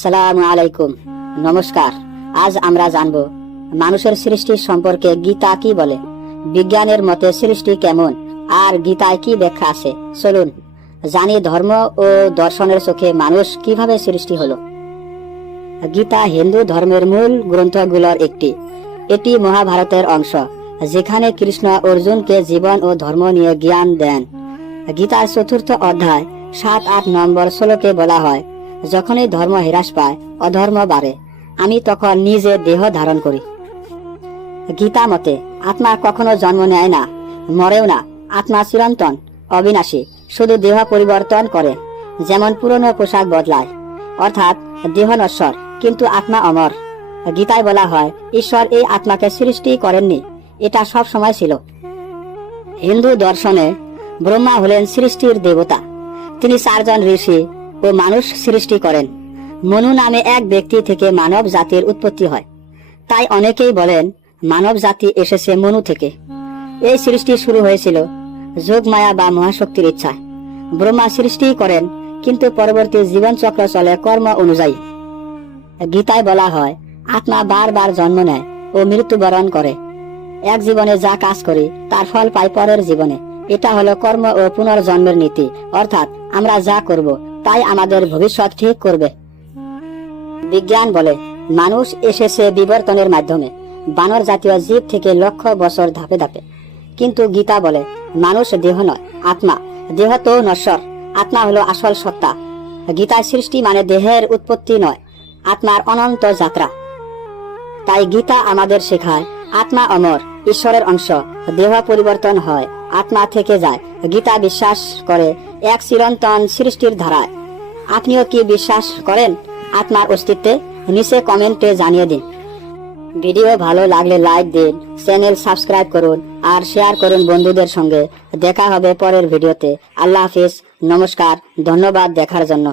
আসসালামু আলাইকুম, নমস্কার। আজ আমরা জানব মানুষের সৃষ্টি সম্পর্কে গীতা কি বলে, বিজ্ঞানের মতে সৃষ্টি কেমন, আর গীতায় কি ব্যাখ্যা আছে। চলুন জানি ধর্ম ও দর্শনের চোখে মানুষ কিভাবে সৃষ্টি হলো। গীতা হিন্দু ধর্মের মূল গ্রন্থগুলোর একটি। এটি মহাভারতের অংশ, যেখানে কৃষ্ণ অর্জুনকে জীবন ও ধর্ম নিয়ে জ্ঞান দেন। গীতার চতুর্থ অধ্যায় 7-8 নম্বর শ্লোকে বলা হয়, যখনই ধর্ম হ্রাস পায়, অধর্ম বাড়ে, আমি তখন নিজে দেহ ধারণ করি। গীতা মতে আত্মা কখনো জন্ম নেয় না, মরেও না। আত্মা চিরন্তন, অবিনাশী, শুধু দেহ পরিবর্তন করে। যেমন পুরনো পোশাক বদলায়, অর্থাৎ দেহ নশ্বর, কিন্তু আত্মা অমর। গীতায় বলা হয়, ঈশ্বর এই আত্মাকে সৃষ্টি করেননি, এটা সব সময় ছিল। হিন্দু দর্শনে ব্রহ্মা হলেন সৃষ্টির দেবতা। তিনি 4 জন ঋষি ও মানুষ সৃষ্টি করেন। মনু নামে এক ব্যক্তি থেকে মানব জাতির উৎপত্তি হয়। তাই অনেকেই বলেন মানব জাতি এসেছে মনু থেকে। এই সৃষ্টি শুরু হয়েছিল যোগমায়া বা মহাশক্তির ইচ্ছায়। ব্রহ্মা সৃষ্টি করেন, কিন্তু পরবর্তী জীবন চক্র চলে কর্ম অনুযায়ী। গীতায় বলা হয়, আত্মা বারবার জন্ম নেয় ও মৃত্যুবরণ করে। এক জীবনে যা কাজ করি তার ফল পাই পরের জীবনে। এটা হলো কর্ম ও পুনর্জন্মের নীতি, অর্থাৎ আমরা যা করব তাই আমাদের ভবিষ্যৎ ঠিক করবে। বিজ্ঞান বলে মানুষ এসেছে বিবর্তনের মাধ্যমে, বানর জাতীয় জীব থেকে লক্ষ বছর ধাপে ধাপে। কিন্তু গীতা বলে মানুষ দেহ নয়, আত্মা। দেহ তো নশ্বর, আত্মা হলো আসল সত্তা। গীতার সৃষ্টি মানে দেহের উৎপত্তি নয়, আত্মার অনন্ত যাত্রা। তাই গীতা আমাদের শেখায়, আত্মা অমর, ঈশ্বরের অংশ। দেহ পরিবর্তন হয়, আত্মা থেকে যায়। গীতা বিশ্বাস করে এক চিরন্তন সৃষ্টির ধারায়। আপনিও কি বিশ্বাস করেন আত্মার অস্তিত্বে? নিচে কমেন্টে জানিয়ে দিন। ভিডিও ভালো লাগলে লাইক দিন, চ্যানেল সাবস্ক্রাইব করুন আর শেয়ার করুন বন্ধুদের সঙ্গে। দেখা হবে পরের ভিডিওতে। আল্লাহ হাফিজ, নমস্কার, ধন্যবাদ দেখার জন্য।